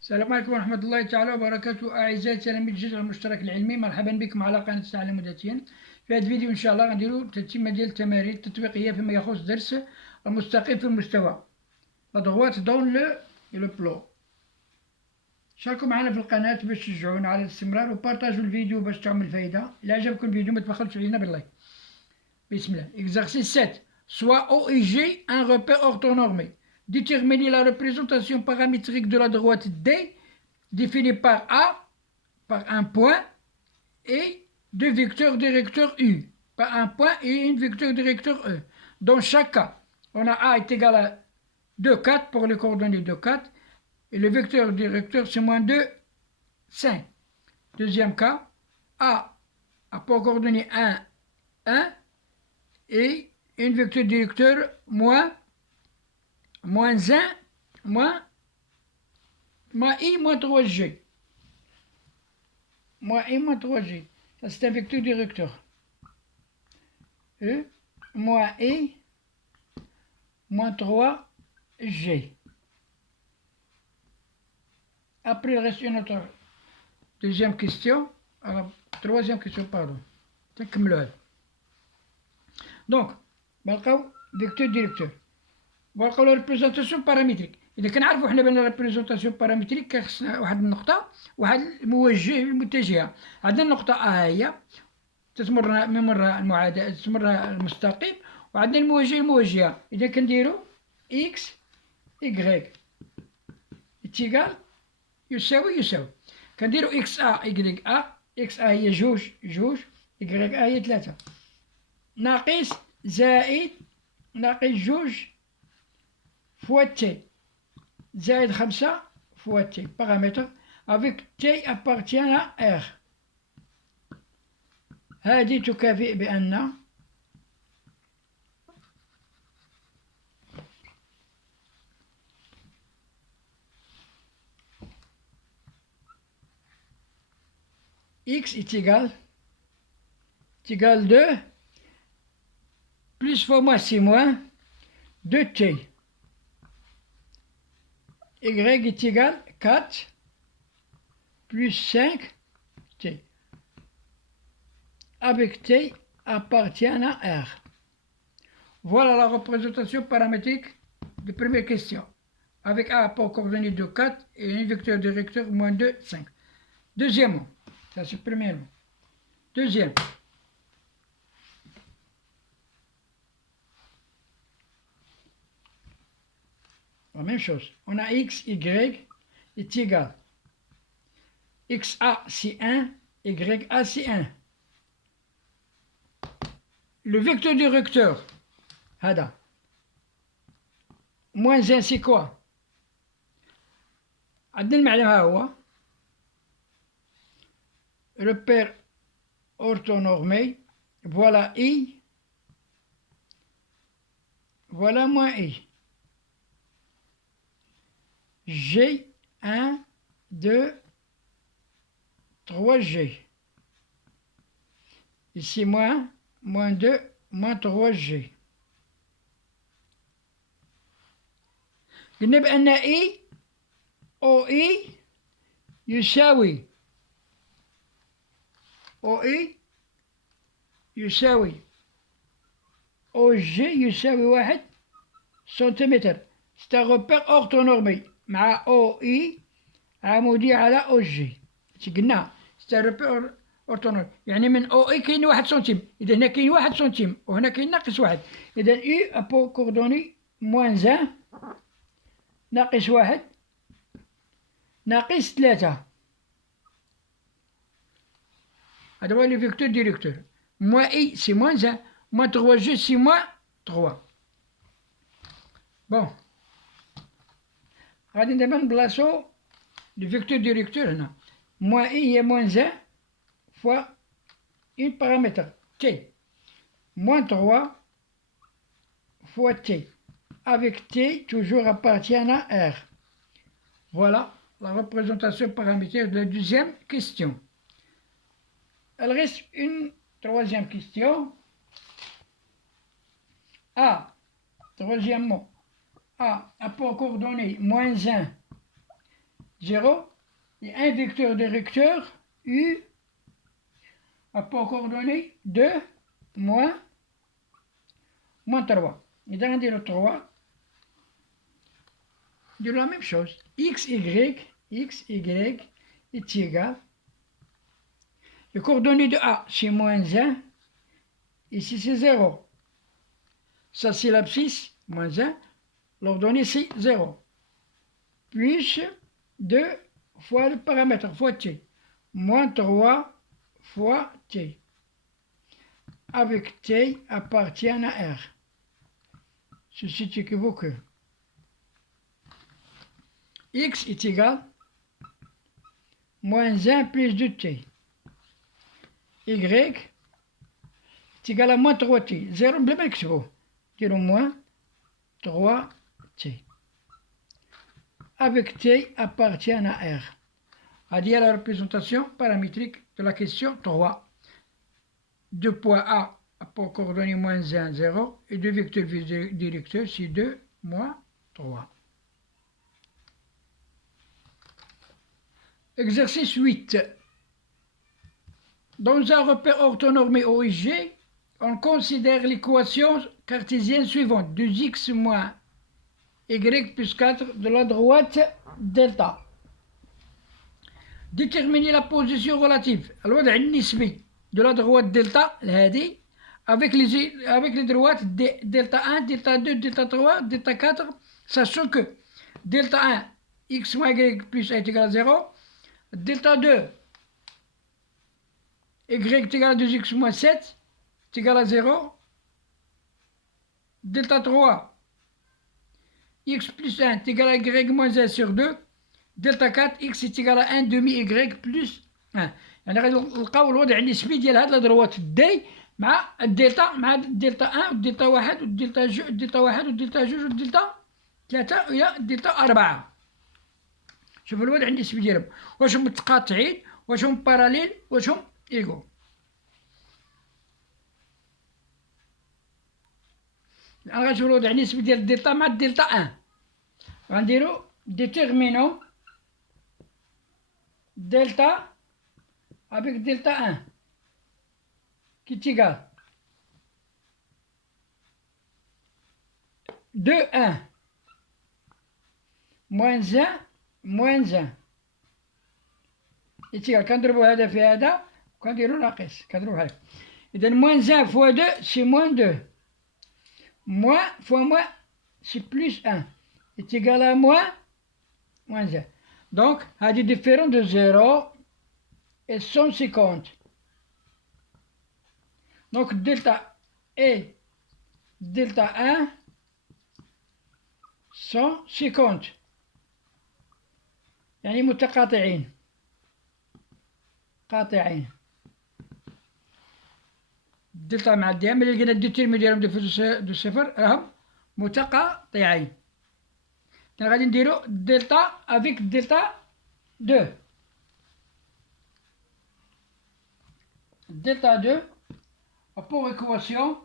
السلام عليكم ورحمة الله تعالى وبركاته. أعزائي تلاميذ الجزء المشترك العلمي، مرحبا بكم على قناة تعلم ذاتيا. في هذا الفيديو إن شاء الله غنديرو تتمة ديال التمارين التطبيقية فيما يخص درس المستقيم في المستوى. الضغوات دون لو بلو. شاركوا معنا في القناة باش تشجعونا على الاستمرار وبارطاجوا الفيديو باش تعم الفايدة. إلا عجبكم الفيديو ما تبخلوش علينا باللايك. بسم الله. Exercice 7. Soit O et G un repère orthonormé. Déterminer la représentation paramétrique de la droite D définie par A, par un point, et deux vecteurs directeurs U, par un point et un vecteur directeur E. Dans chaque cas, on a A est égal à 2, 4 pour les coordonnées de 4, et le vecteur directeur c'est moins 2, 5. Deuxième cas, A a pour coordonnées 1, 1, et un vecteur directeur moins 1, moins I, moins 3G. Moins I, moins 3G. Ça, c'est un vecteur directeur. E, moins I, moins 3G. Après, il reste une autre deuxième question. Troisième question, pardon. Donc, نلقاو vecteur directeur. ونلقاو لا ريبريزونطاسيون بارامتريك. إذا كنعرفو حنا بأن لا ريبريزونطاسيون بارامتريك كيخصنا واحد النقطة وواحد الموجه المتجهة. عندنا النقطة أ هي تتمر ممر المعادلة تمر المستقيم، وعندنا الموجهة. إذا كنديرو إكس إكغيك تيكال يساوي كنديرو إكس أ إكغيك أ. إكس أ هي جوج إكغيك أ هي 3 ناقص زائد ناقص جوج fois t زائد 5 fois t paramètre avec t appartient à R. هذه تكافئ بأن x est égal 2 plus fois moins c'est moins 2t. Y est égal 4 plus 5t. Avec t appartient à R. Voilà la représentation paramétrique de première question. Avec A pour coordonnée de 4 et un vecteur directeur moins 2, 5. Deuxièmement, ça c'est premièrement. Deuxième. La même chose. On a x, y est égal. xa c'est 1, ya c'est 1. Le vecteur directeur, هذا. moins 1 c'est quoi? عندنا المعلم ها هو. Repère orthonormé. Voilà I. Voilà moins I. G, 1, 2, 3G. Ici moins 2, moins 3G. قلنا بأن I OI يساوي OG يساوي 1 سنتيمتر. C'est un repère orthonormé مع OI عمودي على OG. قلنا c'est un repère orthonormé، يعني من OI كاين 1 سنتيم. إذا هنا كاين 1 سنتيم وهنا كاين ناقص 1. إذا U a pour coordonnée moins 1 ناقص 1 ناقص 3. هذا هو لي فيكتور ديريكتور. moins I c'est moins 1 moins 3G c'est moins 3. بون غادي دابا نبلاصو لي فيكتور ديريكتور هنا. moins I هي moins 1 fois un paramètre t moins 3 fois t avec t toujours appartient à R. Voilà la représentation paramétrique de la deuxième question. Il reste une troisième question. A, troisièmement, A pour coordonnée moins 1, 0, et un vecteur directeur U a pour coordonnée 2 moins 3. Et dans le 3, de la même chose. X, Y est égal. Les coordonnées de A, c'est moins 1. Ici, c'est 0. Ça, c'est l'abscisse, moins 1. L'ordonnée, c'est 0. Plus 2 fois le paramètre, fois t. Moins 3 fois t. Avec t appartient à R. Ceci est équivoque. X est égal moins 1 plus 2t. Y est égal à moins 3t. 0 بلا ما نكتبوه. ديرو moins 3t. Avec t appartient à R. هذه هي la représentation paramétrique de la question 3. 2 points A pour coordonnées moins 1, 0. Et 2 vecteurs directeurs, c'est 2 moins 3. Exercice 8. Dans un repère orthonormé OIG, on considère l'équation cartésienne suivante. 2x moins y plus 4 de la droite delta. Déterminer la position relative الوضع النسبي de la droite delta الهادي avec les droites delta 1, delta 2, delta 3, delta 4, sachant que delta 1 x moins y plus 1 est égal à 0, delta 2 y est égal à 2x moins 7 est égal à 0, delta 3 x plus 1 est égal à y moins 1 sur 2, delta 4 x est égal à 1 demi y plus 1. يعني غادي نلقاو الوضع النسبي ديال هاد الادروات دي مع الدلتا 1 والدلتا 1 والدلتا 2 والدلتا 1 والدلتا 2 والدلتا 3 وهي الدلتا 4. شوفوا الوضع النسبي ديالهم، واش هم متقاطعين، واش هم باراليل، واش هم ايكو. الان غنشوفوا الوضع النسبي ديال الدلتا مع الدلتا 1. غنديرو ديتيرمينون delta avec delta 1 qui est égal 2, 1 moins 1 moins 1 est égal. كنضربو هذا في هذا وكنديرو ناقص كنضربو هذا. إذا moins 1 fois 2 c'est moins 2. Moins fois moins c'est plus 1 est égal à moins 1. Donc, هذه différent de 0 et 150. Donc, delta et delta 1, 150. يعني متقاطعين. قاطعين. دلتا مع الدي ملي لقينا الديتيرمي ديالهم دو صفر راهم متقاطعين. غادي نديرو دلتا افيك دلتا 2. Delta 2 a pour équation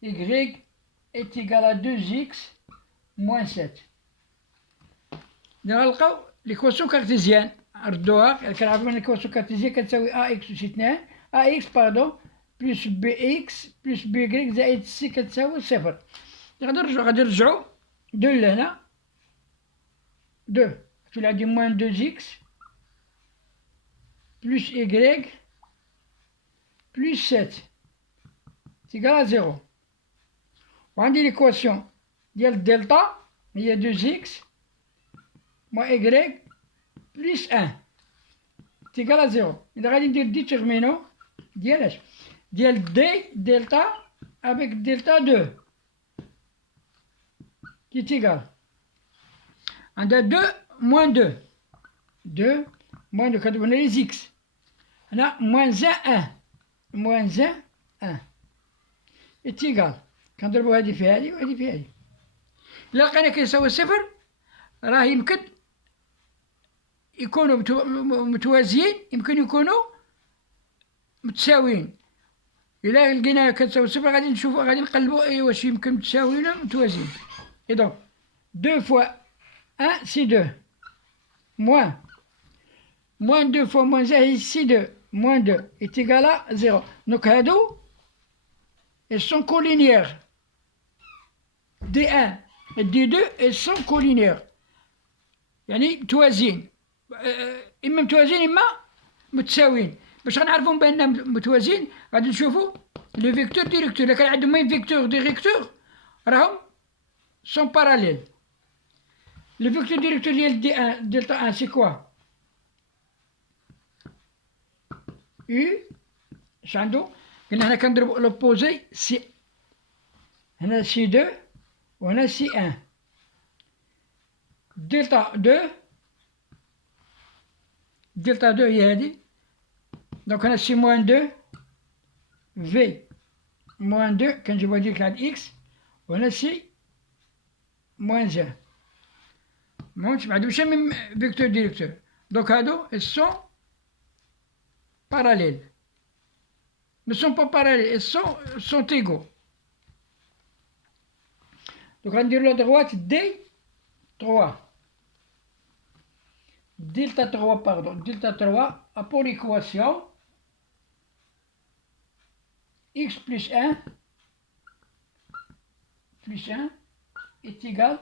y est égal à 2x moins 7. نلقاو l'équation cartésienne نردوها كنعرفو ان l'équation cartésienne كتساوي ax أس 2 ax pardon plus bx plus by زائد c كتساوي 0. غادي نرجعو 2 لهنا 2 كتولي عندي moins 2x plus y plus 7 c'est égal à 0. وعندي l'équation ديال delta هي 2x moins y plus 1 c'est égal à 0. إذا غادي ندير déterminant ديال اش ديال d delta avec delta 2 qui est égal عندها 2 moins 2 2 moins 2 كتبان لي x هنا moins 1 moins 1 est égal كنضربو هادي في هادي وهادي في هادي. إلا لقينا كيساوي صفر راه يمكن يكونوا متوازيين، يمكن يكونوا متساويين. إلا لقينا كتساوي صفر غادي نشوفو غادي نقلبو واش يمكن متساويين ولا متوازيين. إي دونك 2 fois 1 c'est 2 moins 2 fois moins 1 ici 2, moins 2 est égal à 0. Donc هادو ils sont collinéaires. D1 et D2 ils sont collinéaires. يعني متوازيين. إما متوازيين إما متساويين. باش غنعرفوا بأنهم متوازيين غادي نشوفوا لو فيكتور ديريكتور. إلا كان عندهم ميم فيكتور ديريكتور راهم سون باراليل. لو فيكتور ديريكتور ديال دي ان دلتا ان سي كوا؟ U اش عندو؟ قلنا هنا كنضربو لوبوزي سي، هنا سي دو وهنا سي ان. دلتا دو هي هادي، دونك هنا سي موان دو في موان دو كنجيبوها ديريكت عند اكس، وهنا سي موان زان. ماهمش معندهمش ميم فيكتور ديريكتور، دونك هادو ils sont parallèles. Ne sont pas parallèles, ils sont égaux. Donc on dirait la droite D3. Delta 3, pardon. Delta 3 a pour l'équation x plus 1 est égal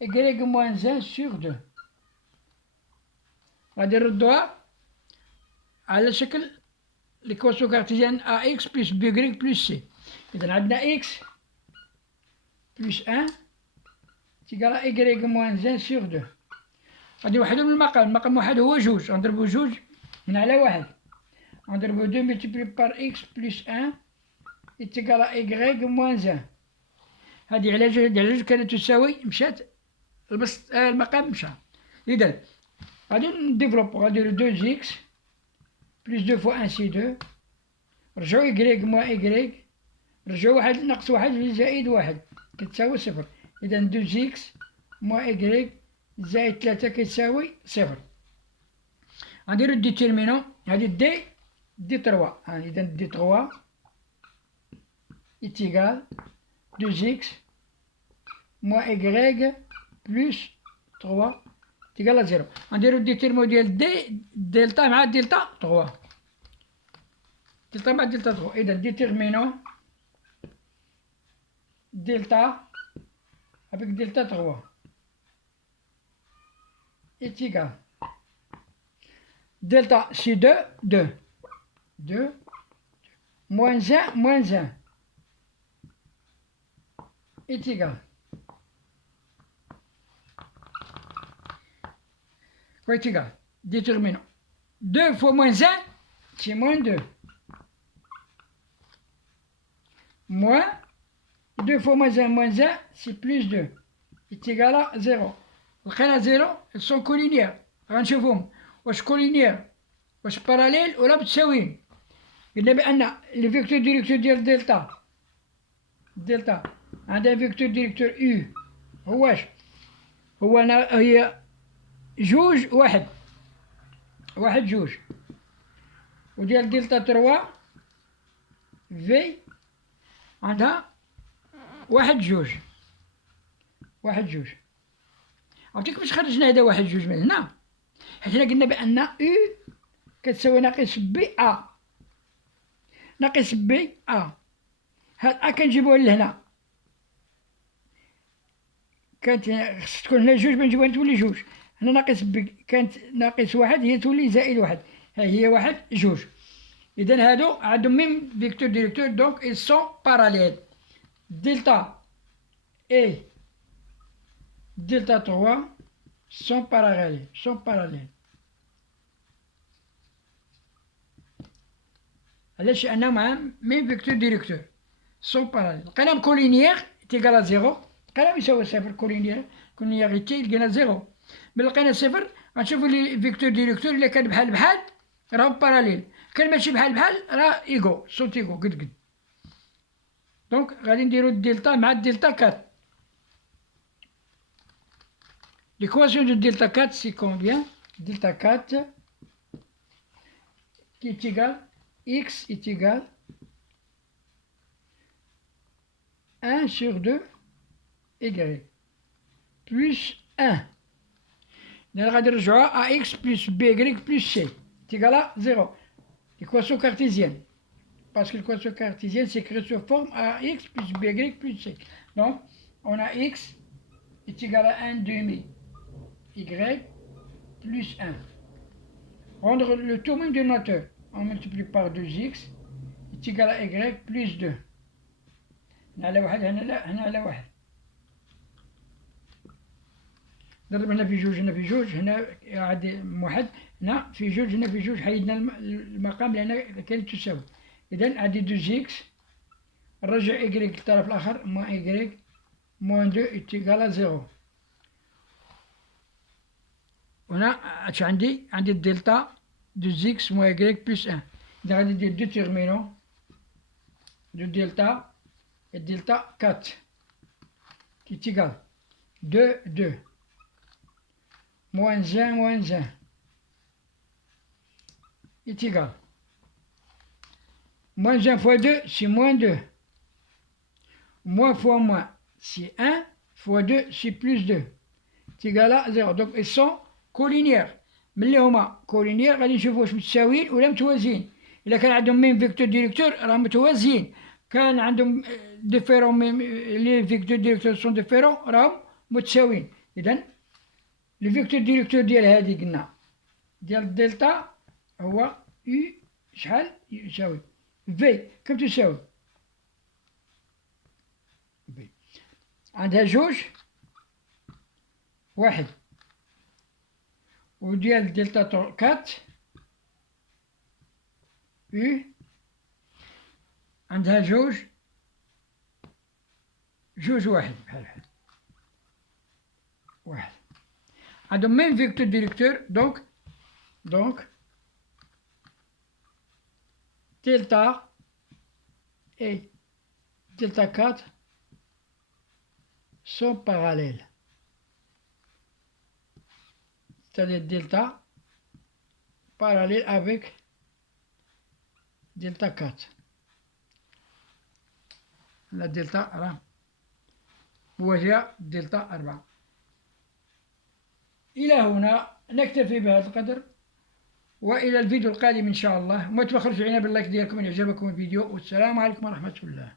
à y moins 1 sur 2. غادي نردوها على شكل l'équation cartésienne ax plus by plus c. إذا عندنا x plus 1 est égal à y moins 1 sur 2. غادي نوحدو من المقام واحد هو جوج، غنضربو جوج هنا على واحد، غنضربو 2 multiplié par x plus 1 est égal à y moins 1. هادي على جوج كانت تساوي، مشات البسط المقام مشى. إذا غادي نديفلوبو، غادي نديرو 2x plus 2 fois 1 c'est 2، رجعو y moins y، رجعو واحد ناقص واحد زائد واحد كتساوي صفر. إذا 2x moins y زائد 3 كيساوي صفر. غنديرو ديتيرمينون، هادي دي 3. إذا دي 3 est égal 2x moins y plus 3 est égal à 0. غنديرو ديتيرمينون ديال دلتا مع دلتا 3. دلتا مع دلتا 3. إذا ديتيرمينون دلتا avec delta 3 est égal delta c'est 2 moins 1 est égal quoi est égal déterminant 2 fois moins 1 c'est moins 2 moins 2 fois moins 1 c'est plus 2 est égal à 0. لقينا 0 ils sont collinéaires. غنشوفهم واش كولينيير واش باراليل ولا متساويين. قلنا بأن لي فيكتور ديريكتور ديال دلتا عندها فيكتور ديريكتور U هو واش؟ هو هي جوج واحد جوج، وديال دلتا 3 في عندها واحد جوج. عرفتي كيفاش خرجنا هذا واحد جوج من هنا؟ حيت حنا قلنا بأن U كتساوي ناقص بي أ، ناقص بي أ. هاد أ كنجيبوها لهنا، كانت خص تكون هنا جوج بنجيبوها تولي جوج، هنا ناقص بي كانت ناقص واحد هي تولي زائد واحد، ها هي واحد جوج. إذا هادو عندهم ميم فيكتور ديريكتور دونك إل سون باراليل. دلتا et delta 3 sont parallèles. علاش؟ لأنهم مع ميم فيكتور ديريكتور sont parallèles. لقيناهم كولينيير est égal à 0، لقيناهم يساوي صفر. كولينييريتي لقينا 0. ملي لقينا صفر غنشوفو لي فيكتور ديريكتور إلا كان بحال بحال راهم باراليل، كان ماشي بحال بحال راه إيغو سونت إيغو قد. دونك غادي نديرو الدلتا مع الدلتا 4. L'équation de delta 4 c'est combien? Delta 4 qui est égal, x est égal 1 sur 2 y plus 1. لأن غادي نرجعوها أ إكس بلس بي إكغيك بلس سي تيكالا زيرو. L'équation cartésienne. Parce que l'équation cartésienne s'écrit sous forme AX plus BY plus C. Donc, on a X est égal à 1 demi Y plus 1. Rendre le tout même dénominateur. On multiplie par 2X est égal à Y plus 2. هنا على واحد هنا لا هنا على واحد. نضرب هنا في جوج هنا في جوج هنا عاد واحد هنا في جوج هنا في جوج حيدنا المقام لأن كانت تساوي. إذا عندي 2 إكس نرجع إكغيك للطرف الآخر موان إكغيك موان 2 إتيكالا زيرو. هنا اش عندي الدلتا 2 إكس موان إكغيك بلس 1. إذا غادي ندير دو تيرمينون دو دلتا الدلتا 4 كي تيكال 2 moins 1 est égal. Moins 1 fois 2, c'est moins 2. Moins fois moins, c'est 1. Fois 2, c'est plus 2. C'est égal à 0. Donc, ils sont collinéaires. ملي هما كولينيير غادي نشوفوا واش متساويين ولا متوازيين. إلا كان عندهم ميم فيكتور ديريكتور راه متوازيين. كان عندهم ديفيرون ميم لي فيكتور ديريكتور سون ديفيرون راهم متساويين. إذا لي فيكتور ديريكتور ديال هادي قلنا ديال الدلتا هو يو شحال يساوي في كم تساوي في عندها جوج واحد وديال دلتا 4 يو عندها جوج واحد بحال واحد عندهم même vecteur directeur donc delta et delta 4 sont parallèles. C'est-à-dire delta parallèle avec delta 4. La delta راه مواجهة دلتا 4. إلى هنا نكتفي بهذا القدر وإلى الفيديو القادم إن شاء الله. ما تبخلوش علينا باللايك ديالكم إن عجبكم الفيديو والسلام عليكم ورحمة الله.